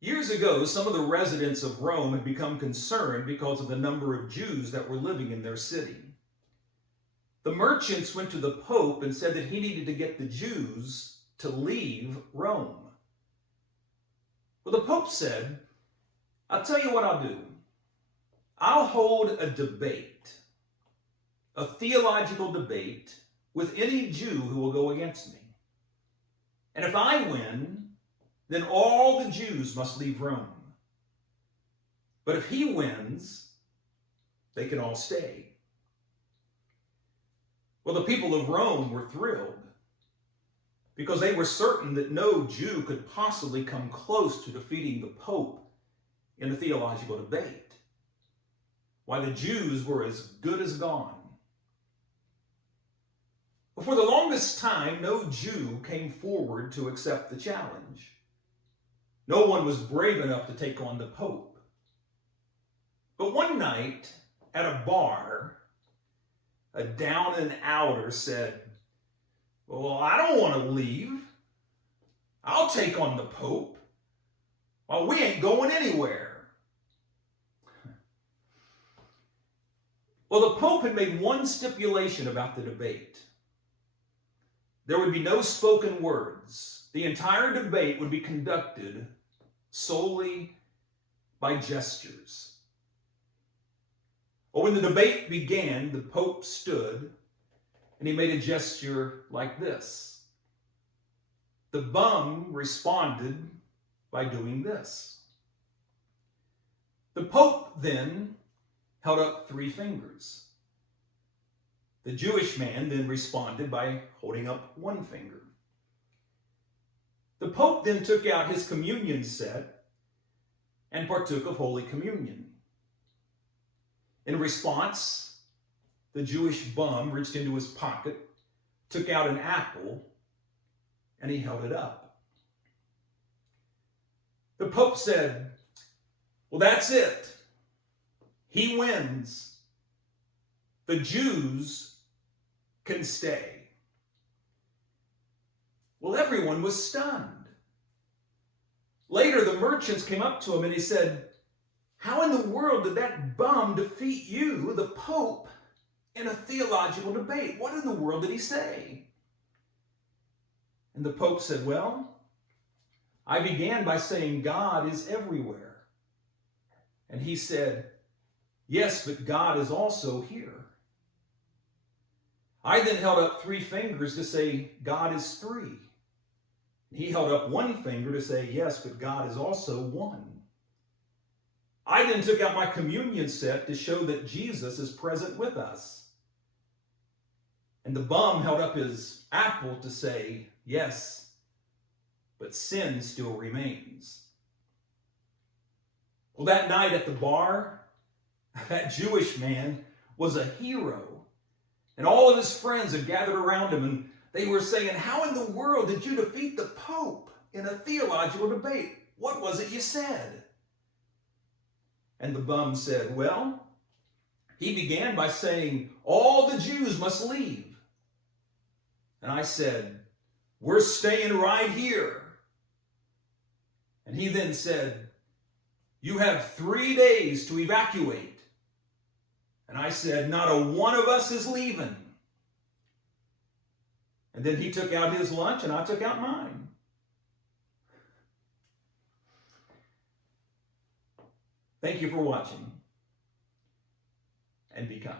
Years ago, some of the residents of Rome had become concerned because of the number of Jews that were living in their city. The merchants went to the Pope and said that he needed to get the Jews to leave Rome. Well, the Pope said, I'll tell you what I'll do. I'll hold a debate, a theological debate with any Jew who will go against me. And if I win, then all the Jews must leave Rome. But if he wins, they can all stay. Well, the people of Rome were thrilled because they were certain that no Jew could possibly come close to defeating the Pope in a theological debate. Why, the Jews were as good as gone. But for the longest time, no Jew came forward to accept the challenge. No one was brave enough to take on the Pope. But one night at a bar, a down and outer said, well, I don't want to leave. I'll take on the Pope. Well, we ain't going anywhere. Well, the Pope had made one stipulation about the debate. There would be no spoken words. The entire debate would be conducted solely by gestures. Well, when the debate began, the Pope stood and he made a gesture like this. The bum responded by doing this. The Pope then held up 3 fingers. The Jewish man then responded by holding up 1 finger. The Pope then took out his communion set and partook of Holy Communion. In response, the Jewish bum reached into his pocket, took out an apple, and he held it up. The Pope said, well, that's it. He wins. The Jews can stay. Well, everyone was stunned. Later, the merchants came up to him and he said, how in the world did that bum defeat you, the Pope, in a theological debate? What in the world did he say? And the Pope said, well, I began by saying God is everywhere. And he said, yes, but God is also here. I then held up 3 fingers to say God is 3. He held up 1 finger to say, yes, but God is also 1. I then took out my communion set to show that Jesus is present with us. And the bum held up his apple to say, yes, but sin still remains. Well, that night at the bar, that Jewish man was a hero. And all of his friends had gathered around him and they were saying, how in the world did you defeat the Pope in a theological debate? What was it you said? And the bum said, well, he began by saying, all the Jews must leave. And I said, we're staying right here. And he then said, you have 3 days to evacuate. And I said, not a one of us is leaving. And then he took out his lunch and I took out mine. Thank you for watching, and be kind.